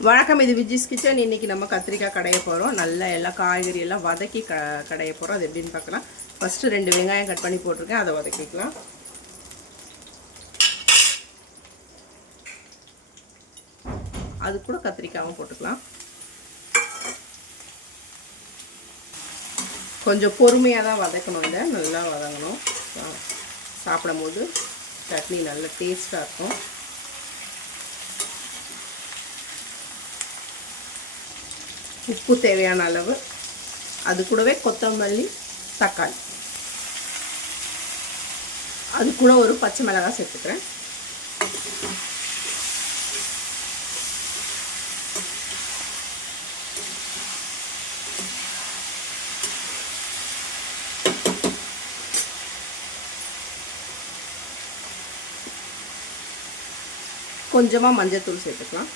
வணக்கம், இது விஜிஸ் கிச்சன். இன்றைக்கி நம்ம கத்திரிக்காய் கடைய போகிறோம். நல்லா எல்லாம் காய்கறி எல்லாம் வதக்கி கடைய போகிறோம். அது எப்படின்னு பார்க்கலாம். ஃபஸ்ட்டு 2 வெங்காயம் கட் பண்ணி போட்டிருக்கேன், அதை வதக்கிக்கலாம். அது கூட கத்திரிக்காயும் போட்டுக்கலாம். கொஞ்சம் பொறுமையாக தான் வதக்கணும். இதை நல்லா வதங்கணும். சாப்பிடும் போது சட்னி நல்ல டேஸ்ட்டாக இருக்கும். உப்பு தேவையான அளவு, அது கூடவே கொத்தமல்லி, தக்காளி, அது கூட ஒரு பச்சை மிளகாய் சேர்த்துக்கிறேன். கொஞ்சமாக மஞ்சள்தூள் சேர்த்துக்கலாம்.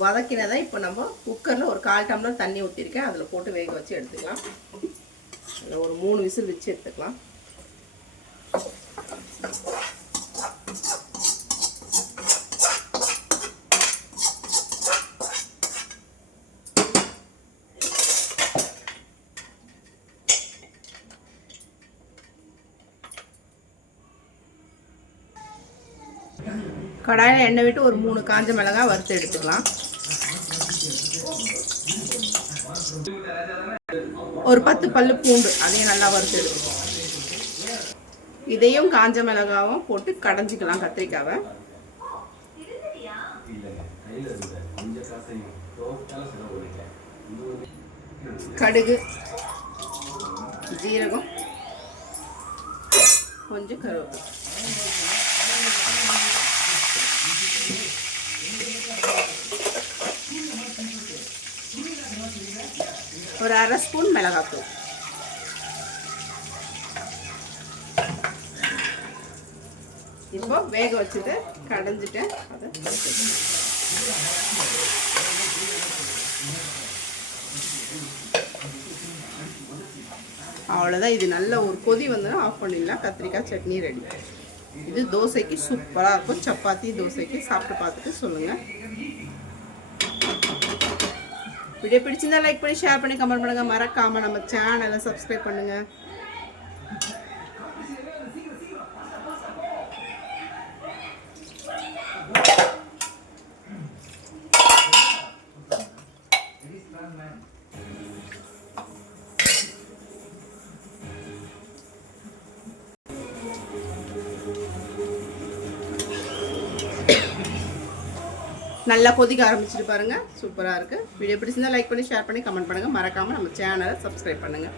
வதக்கினதை இப்போ நம்ம குக்கரில் ஒரு 1/4 டம்ளர் தண்ணி ஊற்றிருக்கேன். அதில் போட்டு வேக வச்சு எடுத்துக்கலாம். அதில் ஒரு 3 விசில் வச்சு எடுத்துக்கலாம். கடாயில் எண்ணெய் விட்டு ஒரு 3 காஞ்ச மிளகாய் வறுத்து எடுத்துக்கலாம். ஒரு 10 பல்லு பூண்டு, அதையும் நல்லா வறுத்து எடுத்துக்கலாம். இதையும் காஞ்ச மிளகாவும் போட்டு கடைஞ்சிக்கலாம் கத்திரிக்காவை. கடுகு, ஜீரகம், கொஞ்சம் கருவேப்பிலை, ஒரு 1/2 ஸ்பூன் மிளகாத்தூள். இப்போ வேக வச்சுட்டு கடைஞ்சிட்டேன். அதை அவ்வளோதான். இது நல்ல ஒரு கொதி வந்தோன்னா ஆஃப் பண்ணிடலாம். கத்திரிக்காய் சட்னி ரெடி. இது தோசைக்கு சூப்பராக இருக்கும். சப்பாத்தி, தோசைக்கு சாப்பிட்டு பார்த்துட்டு சொல்லுங்கள். வீடியோ பிடிச்சிருந்தா லைக் பண்ணி, ஷேர் பண்ணி, கமெண்ட் பண்ணுங்கள். மறக்காமல் நம்ம சேனலை சப்ஸ்கிரைப் பண்ணுங்கள். நல்லா கொதிக்க ஆரம்பிச்சுட்டு பாருங்கள். சூப்பராக இருக்குது. வீடியோ பிடிச்சிருந்தா லைக் பண்ணி, ஷேர் பண்ணி, கமெண்ட் பண்ணுங்கள். மறக்காமல் நம்ம சேனலை சப்ஸ்கிரைப் பண்ணுங்கள்.